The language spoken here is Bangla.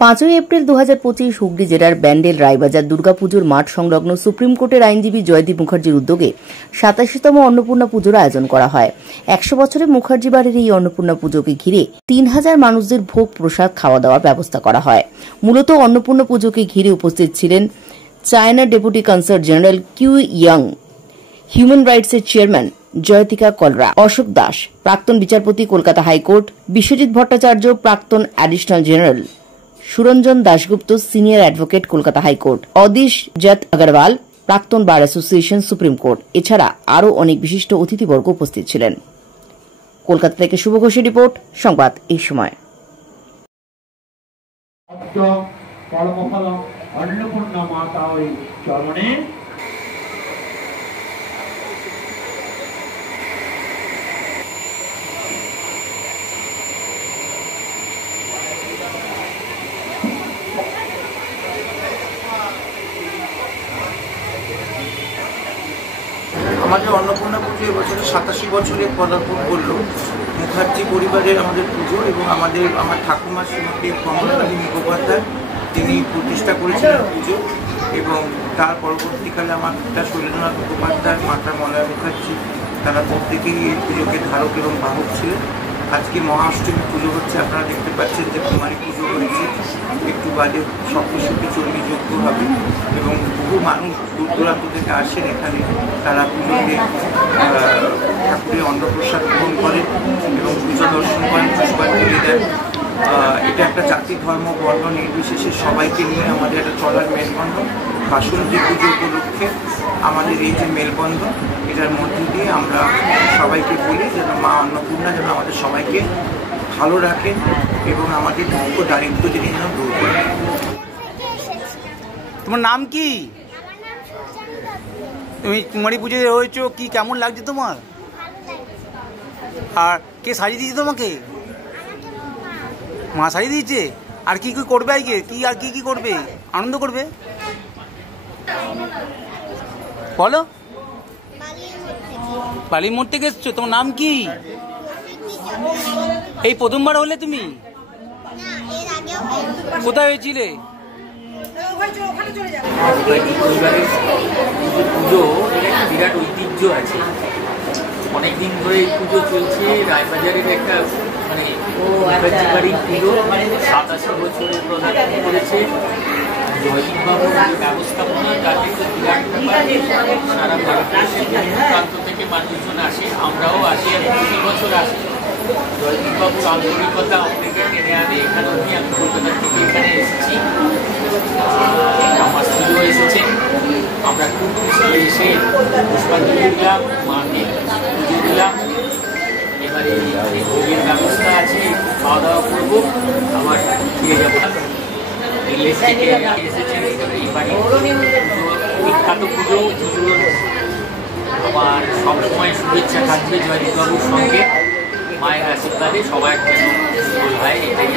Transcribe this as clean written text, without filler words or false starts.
5ই এপ্রিল 2025 হুগলি জেলার ব্যান্ডেল রায়বাজার দুর্গাপুজোর মাঠ সংলগ্ন সুপ্রিম কোর্টের আইনজীবী জয়দীপ মুখার্জির উদ্যোগে 87তম অন্নপূর্ণা পুজোর আয়োজন করা হয়। 100 বছরের মুখার্জি বাড়ির এই অন্নপূর্ণা পুজোকে ঘিরে 3000 মানুষদের ভোগ প্রসাদ খাওয়া দাওয়ার ব্যবস্থা করা হয়। মূলত অন্নপূর্ণা পুজোকে ঘিরে উপস্থিত ছিলেন China deputy consul general Qiu Yang, human রাইটসের চেয়ারম্যান জয়তিকা কলরা, অশোক দাস, প্রাক্তন বিচারপতি কলকাতা হাইকোর্ট, বিশ্বজিৎ ভট্টাচার্য, প্রাক্তন additional general Suranjan Dasgupta, senior advocate Kolkata high court, Adish জত আগরওয়াল, প্রাক্তন বার অ্যাসোসিয়েশন সুপ্রিম কোর্ট, এছাড়া আরও অনেক বিশিষ্ট অতিথিবর্গ উপস্থিত ছিলেন। কলকাতা থেকে শুভ ঘোষের রিপোর্ট, সংবাদ এই সময়। অন্নপূর্ণা মাতা ওই চরণে আমাদের অন্নপূর্ণা পুজো এবছরে 87 বছরে পদার্পণ করলো। মুখার্জি পরিবারের আমাদের পুজো এবং আমার ঠাকুমা শ্রীমতী কমলাকালী মুখোপাধ্যায় তিনি প্রতিষ্ঠা করেছিলেন পুজো, এবং তার পরবর্তীকালে আমার পিতা শৈলেন্দ্রনাথ মুখোপাধ্যায়, মাতা মলয়া মুখার্জি, তারা প্রত্যেকেই এই পুজোকে ধারক এবং বাহক ছিলেন। আজকে মহাষ্টমী পুজো হচ্ছে, আপনারা দেখতে পাচ্ছেন যে কুমারী পুজো হয়েছে, একটু বাদে সপ্তশতী চণ্ডী যজ্ঞ হবে এবং বহু মানুষ দূর দূরান্ত থেকে আসেন এখানে। তারা পুজোতে ঠাকুরের অন্নপ্রসাদ গ্রহণ করেন এবং পূজা দর্শন করেন, পুষ্পাঞ্জলি দেন। এটা একটা জাতি ধর্ম বর্ণ নির্বিশেষে সবাইকে নিয়ে আমাদের একটা চলার মেলবন্ধন। বাসন্তী পুজো উপলক্ষে আমাদের এই যে মেলবন্ধন, এটার মধ্যে দিয়ে আমরা সবাইকে বলি যেন মা অন্নপূর্ণা যেন আমাদের সবাইকে ভালো রাখেন এবং আমাদের দুঃখ দারিদ্র যিনি যেন দূর করেন। তোমার নাম কি? তুমি কুমারী পুজোতে হয়েছো, কি কেমন লাগছে তোমার? আর কে সাজিয়ে দিয়েছে তোমাকে? মা সাজিয়ে দিয়েছে। আর কি কি করবে আজকে? কি করবে? আনন্দ করবে বলো। বালির মোড় থেকে এসছো। তোমার নাম কি? এই প্রথমবার হলে তুমি? কোথায় হয়েছিলে? পুজো একটা বিরাট ঐতিহ্য আছে, অনেকদিন ধরে এই পুজো চলছে। রায়বাজারের একটা মুখার্জি বাড়ির পুজো 87 বছরের প্রধান করেছে জয়দীপবাবুর ব্যবস্থাপনা, তাতে একটা বিরাট ব্যাপার। সারা ভারতবর্ষের বিভিন্ন প্রান্ত থেকে মানুষজন আসে, আমরাও আসি, প্রতি বছর আসি। জয়দীপবাবুর আন্তরিকতা আমাদেরকে টেনে আনে এখানে অবধি। আমি কলকাতা থেকে এখানে এসেছি, আমার স্ত্রীও এসেছে। আমরা খুব খুশি এসে পুষ্পাঞ্জলি দিলাম, মাকে পুজো দিলাম। এবারে এই ভোগের ব্যবস্থা আছে, খাওয়া দাওয়া করবো, আবার ফিরে যাবো। বিলেজ থেকে এসেছেন এই বাড়ি বিখ্যাত পুজো। আমার সবসময় শুভেচ্ছা থাকবে জয়দীপবাবুর সঙ্গে, মায়ের আশীর্বাদে সবার জন্য হয় এটাই।